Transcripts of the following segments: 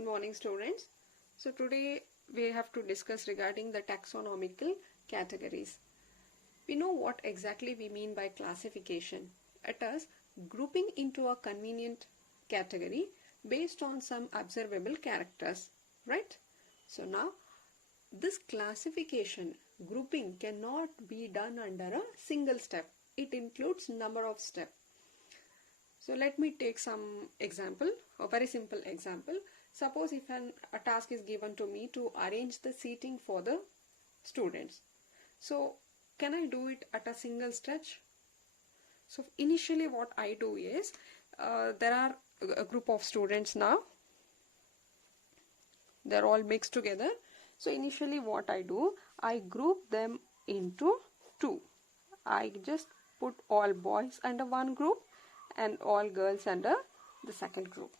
Good morning, students. So today we have to discuss regarding the taxonomical categories. We know what exactly we mean by classification. It is grouping into a convenient category based on some observable characters, right? So now this classification grouping cannot be done under a single step. It includes number of steps. So let me take some example, a very simple example. Suppose if a task is given to me to arrange the seating for the students. So can I do it at a single stretch? So initially what I do is, there are a group of students now. They're all mixed together. So initially what I do, I group them into two. I just put all boys under one group and all girls under the second group,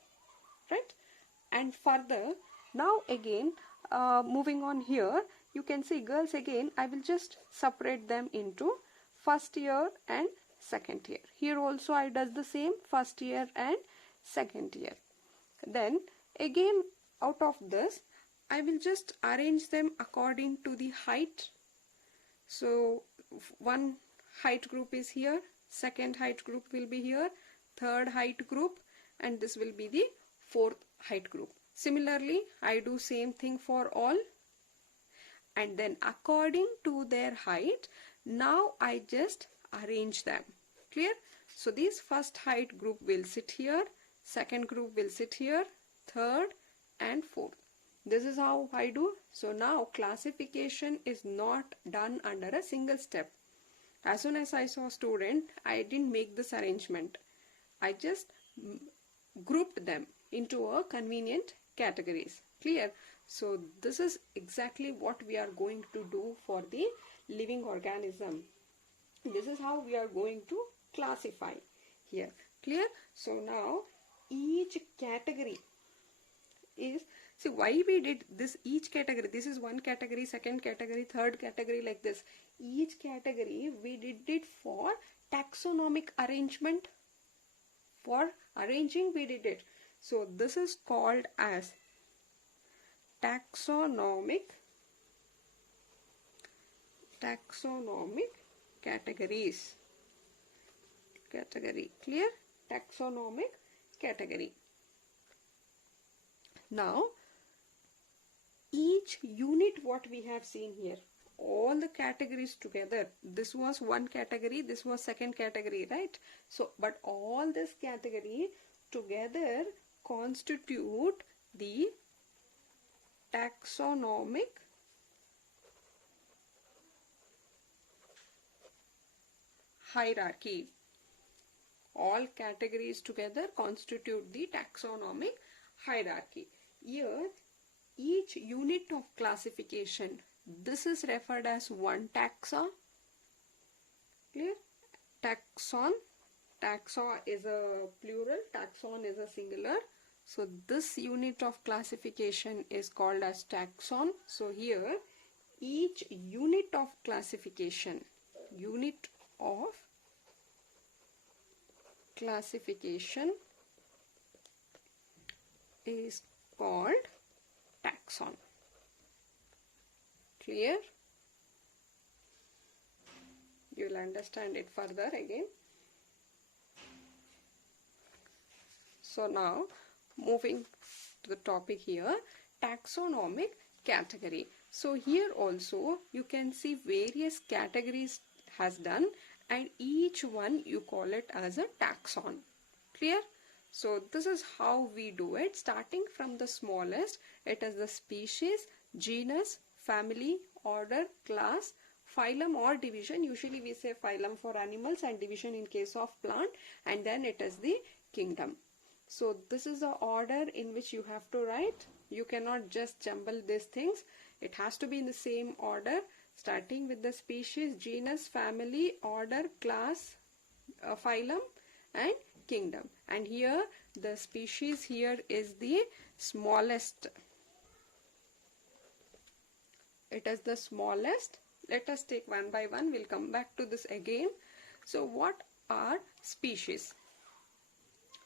right? And further, now again, moving on here, you can see girls again, I will just separate them into first year and second year. Here also I does the same, first year and second year. Then again, out of this, I will just arrange them according to the height. So one height group is here, second height group will be here, third height group, and this will be the fourth height group. Similarly, I do same thing for all, and then according to their height, now I just arrange them. Clear? So this first height group will sit here, second group will sit here, third and fourth. This is how I do. So now classification is not done under a single step. As soon as I saw student, I didn't make this arrangement. I just grouped them into a convenient categories. Clear? So this is exactly what we are going to do for the living organism. This is how we are going to classify here. Clear? So now each category is, see why we did this, each category, this is one category, second category, third category, like this. Each category we did it for taxonomic arrangement. For arranging we did it. So this is called as taxonomic categories. Category. Clear? Taxonomic category. Now each unit what we have seen here, all the categories together, this was one category, this was second category, right? So but all this category together constitute the taxonomic hierarchy. All categories together constitute the taxonomic hierarchy. Here each unit of classification, this is referred as one taxa. Clear? Taxon. Taxa is a plural, taxon is a singular. So this unit of classification is called as taxon. So here each unit of classification is called taxon. Clear? You will understand it further again. So now moving to the topic here, taxonomic category. So here also you can see various categories has done, and each one you call it as a taxon. Clear? So this is how we do it, starting from the smallest. It is the species, genus, family, order, class, phylum or division. Usually we say phylum for animals and division in case of plant, and then it is the kingdom. So this is the order in which you have to write. You cannot just jumble these things. It has to be in the same order, starting with the species, genus, family, order, class, phylum and kingdom. And here the species here is the smallest. It is the smallest. Let us take one by one. We'll come back to this again. So what are species?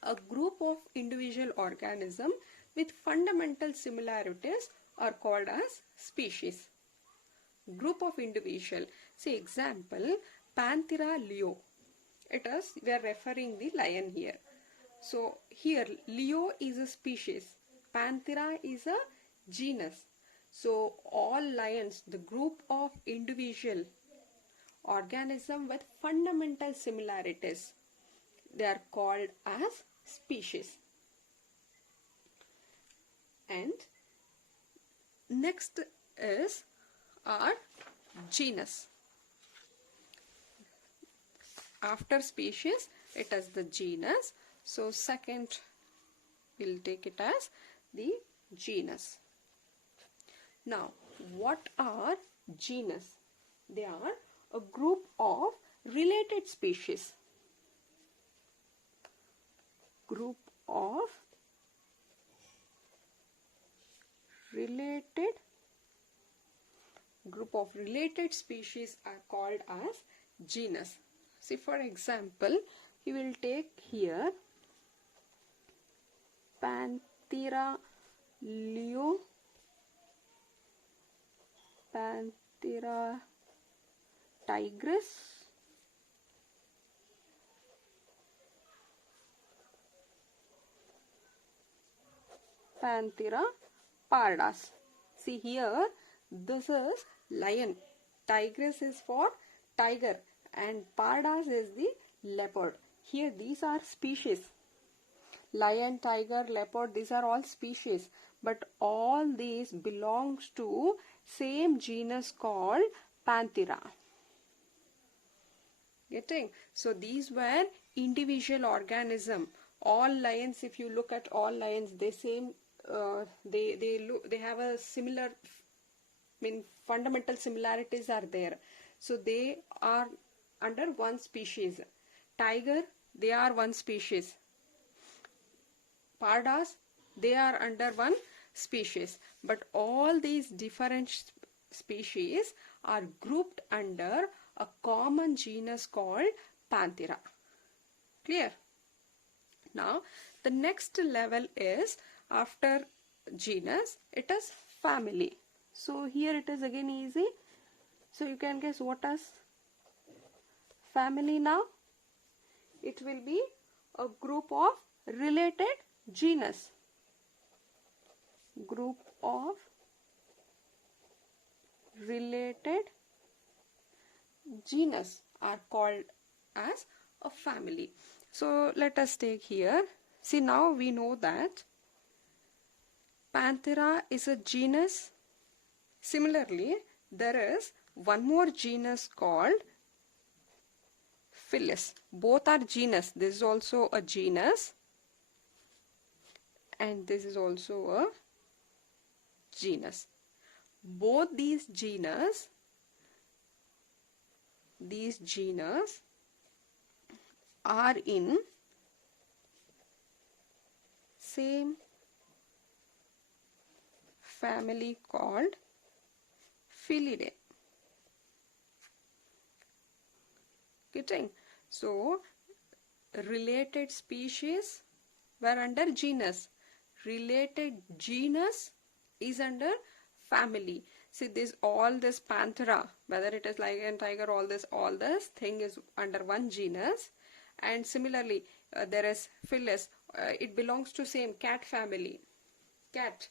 A group of individual organisms with fundamental similarities are called as species. Group of individual. Say example, Panthera leo. It is, we are referring the lion here. So here Leo is a species, Panthera is a genus. So all lions, the group of individual organism with fundamental similarities, they are called as species. And next is our genus. After species, it is the genus. So second, we'll take it as the genus. Now, what are genus? They are a group of related species. Group of related species are called as genus. See, for example, you will take here Panthera leo, Panthera tigris, Panthera pardas. See here, this is lion, tigris is for tiger, and pardas is the leopard. Here these are species. Lion, tiger, leopard, these are all species, but all these belongs to same genus called Panthera. Getting? So these were individual organism. All lions, if you look at all lions, they have a similar, fundamental similarities are there. So they are under one species. Tiger, they are one species. Pardas, they are under one species. But all these different species are grouped under a common genus called Panthera. Clear? Now, the next level is, after genus, it is family. So here it is again easy. So you can guess what is family now? It will be a group of related genus. Group of related genus are called as a family. So let us take here. See, now we know that Panthera is a genus. Similarly, there is one more genus called Phyllis. Both are genus. This is also a genus and this is also a genus. Both these genus are in same family called Felidae. Getting? So related species were under genus. Related genus is under family. See, all this Panthera, whether it is lion, tiger, all this thing is under one genus. And similarly, there is Phyllis. It belongs to same cat family. Cat.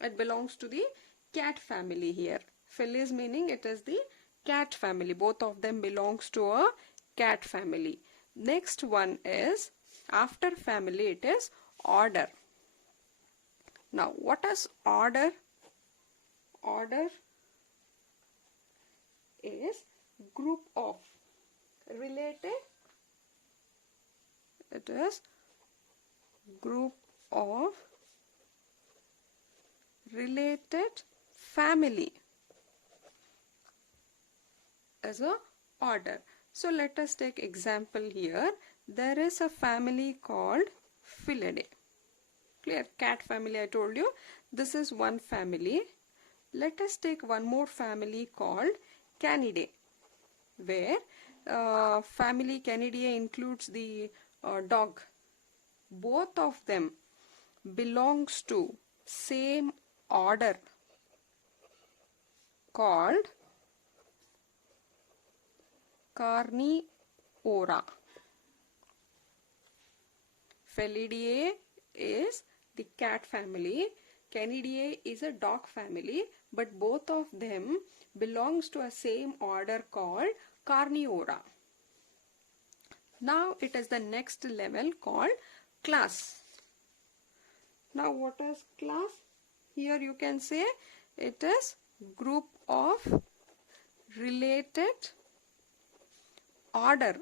It belongs to the cat family here. Phyllis meaning it is the cat family. Both of them belongs to a cat family. Next one is, after family, it is order. Now, what is order? Order is group of related. It is group of related family as a order. So let us take example here. There is a family called Felidae. Clear? Cat family, I told you. This is one family. Let us take one more family called Canidae, where family Canidae includes the dog. both of them belongs to same order called Carnivora. Felidae is the cat family, Canidae is a dog family, but both of them belongs to a same order called Carnivora. Now it is the next level called class. Now what is class? Here you can say it is group of related order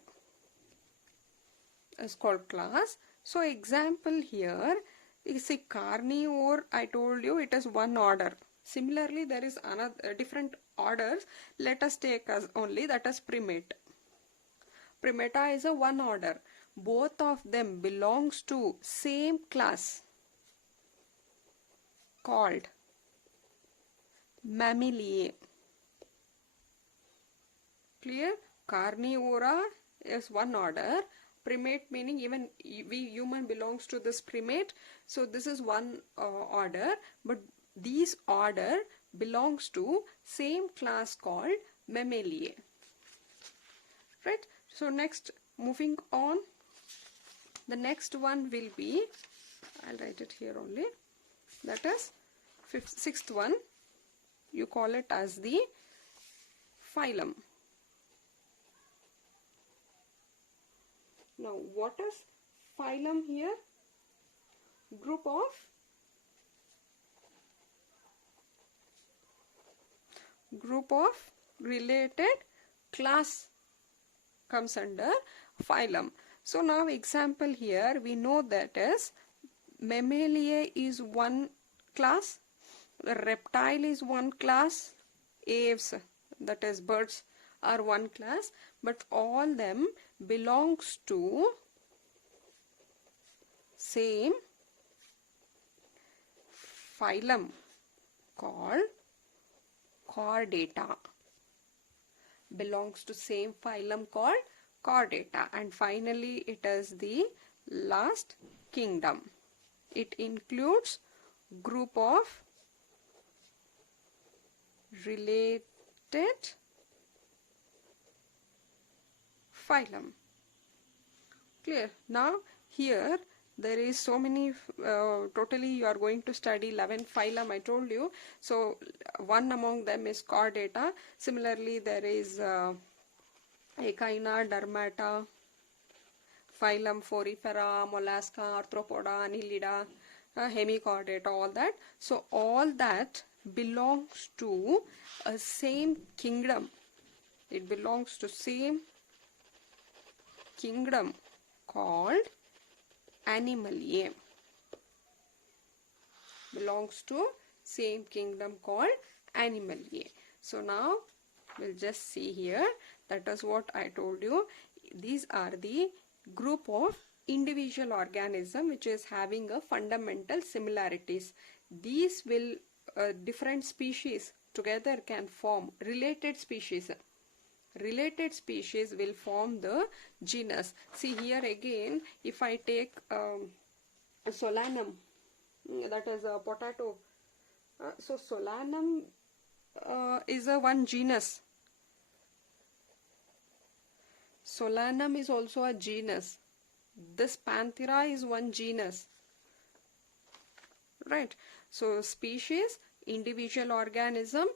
is called class. So example here is a carnivore. I told you it is one order. Similarly there is another different orders. Let us take as only that is primate. Primata is a one order. Both of them belongs to same class called Mammaliae. Clear? Carnivora is one order. Primate meaning even we human belongs to this primate. So this is one order, but these order belongs to same class called Mammaliae. Right? So next, moving on, the next one will be, I'll write it here only, that is sixth one, you call it as the phylum. Now what is phylum here? Group of related class comes under phylum. So now example here we know that is Mammaliae is one class, reptile is one class, aves that is birds are one class, but all them belongs to same phylum called Chordata. Belongs to same phylum called Chordata. And finally it is the last kingdom. It includes group of related phylum. Clear? Now here there is so many, totally you are going to study 11 phylum I told you. So one among them is Chordata. Similarly there is Echina, Dermata, phylum Porifera, Mollusca, Arthropoda, Annelida, Hemichordata, all that. So all that belongs to a same kingdom. It belongs to same kingdom called Animaliae. Belongs to same kingdom called Animaliae. So now we'll just see here, that is what I told you. These are the group of individual organism which is having a fundamental similarities. These will different species together can form related species. Related species will form the genus. See here again, if I take Solanum, that is a potato. So Solanum is a one genus. Solanum is also a genus. This Panthera is one genus. Right? So species, individual organism,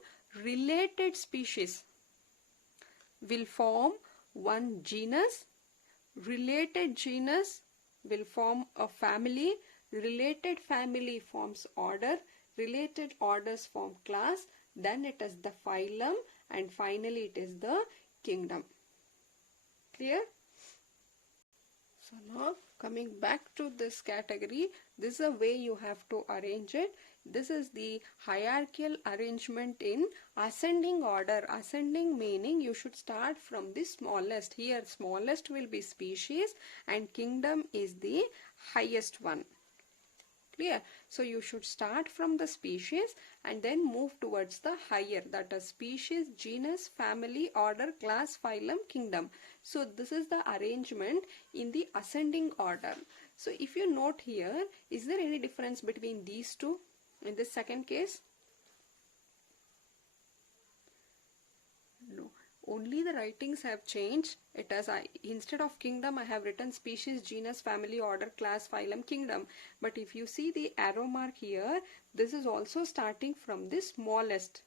related species will form one genus. Related genus will form a family. Related family forms order. Related orders form class. Then it is the phylum, and finally it is the kingdom. Clear? So now coming back to this category, this is a way you have to arrange it. This is the hierarchical arrangement in ascending order. Ascending meaning you should start from the smallest. Here smallest will be species and kingdom is the highest one. Clear? So you should start from the species and then move towards the higher, that is species, genus, family, order, class, phylum, kingdom. So this is the arrangement in the ascending order. So if you note here, is there any difference between these two in this second case? No. Only the writings have changed. It has, instead of kingdom, I have written species, genus, family, order, class, phylum, kingdom. But if you see the arrow mark here, this is also starting from the smallest.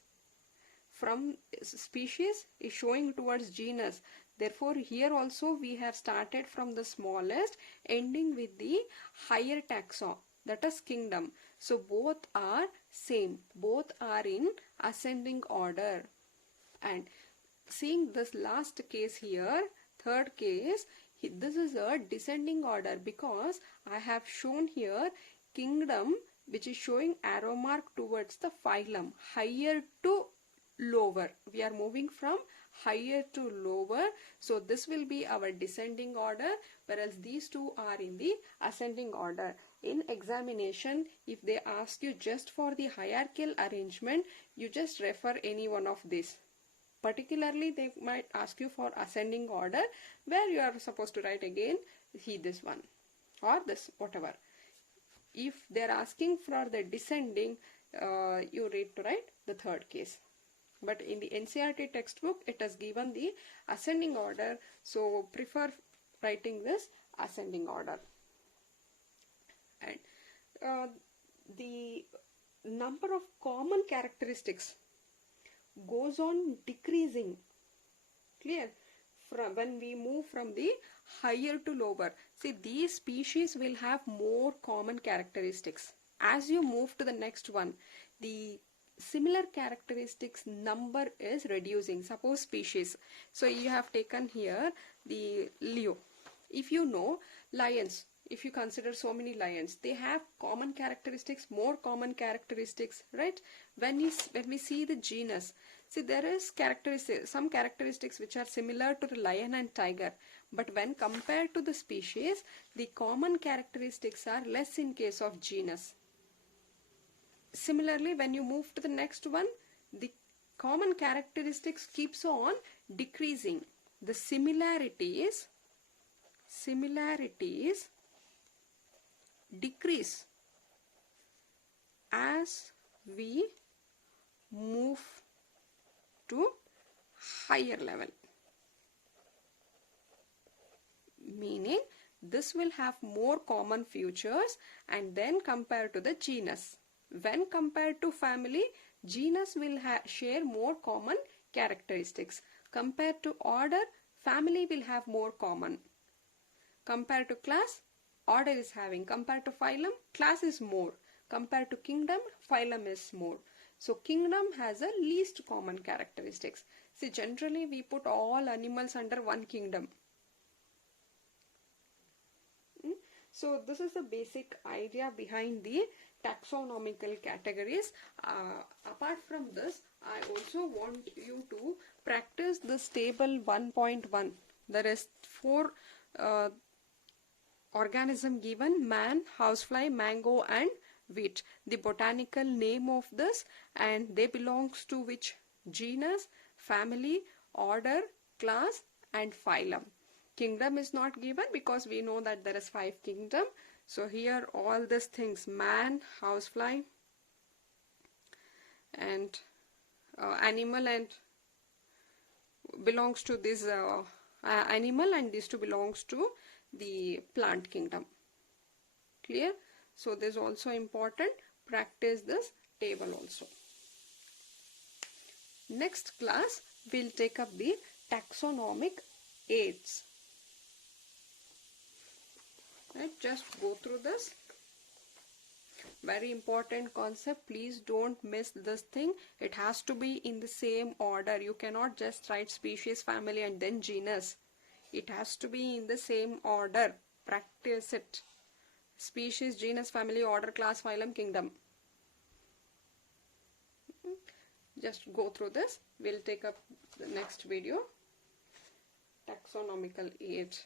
From species is showing towards genus. Therefore, here also we have started from the smallest, ending with the higher taxon, that is kingdom. So both are same. Both are in ascending order. And seeing this last case here, third case, this is a descending order, because I have shown here kingdom, which is showing arrow mark towards the phylum, higher to lower. We are moving from higher to lower. So this will be our descending order, whereas these two are in the ascending order. In examination, if they ask you just for the hierarchical arrangement, you just refer any one of these. Particularly, they might ask you for ascending order, where you are supposed to write again this one or this, whatever. If they are asking for the descending, you need to write the third case. But in the NCERT textbook, it has given the ascending order, so prefer writing this ascending order. And the number of common characteristics goes on decreasing. Clear? When we move from the higher to lower, see, these species will have more common characteristics. As you move to the next one, the similar characteristics number is reducing. Suppose species, so you have taken here the Leo. If you know lions, if you consider so many lions, they have common characteristics, more common characteristics, right? When we see the genus, see, there is some characteristics which are similar to the lion and tiger, but when compared to the species, the common characteristics are less in case of genus. Similarly, when you move to the next one, the common characteristics keeps on decreasing. The similarities decrease as we move to higher level. Meaning, this will have more common features, and then compared to the genus. When compared to family, genus will share more common characteristics. Compared to order, family will have more common. Compared to class, order is having. Compared to phylum, class is more. Compared to kingdom, phylum is more. So kingdom has a least common characteristics. See, generally we put all animals under one kingdom. So this is the basic idea behind the taxonomical categories. Apart from this, I also want you to practice this table 1.1. There is 4 organism given: man, housefly, mango and wheat. The botanical name of this, and they belongs to which genus, family, order, class and phylum. Kingdom is not given because we know that there is 5 kingdom. So here all these things: man, housefly and animal, and belongs to this animal, and these two belongs to the plant kingdom. Clear? So this is also important. Practice this table also. Next class we'll take up the taxonomic aids. Right, just go through this. Very important concept. Please don't miss this thing. It has to be in the same order. You cannot just write species, family and then genus. It has to be in the same order. Practice it. Species, genus, family, order, class, phylum, kingdom. Just go through this. We'll take up the next video. Taxonomical aids.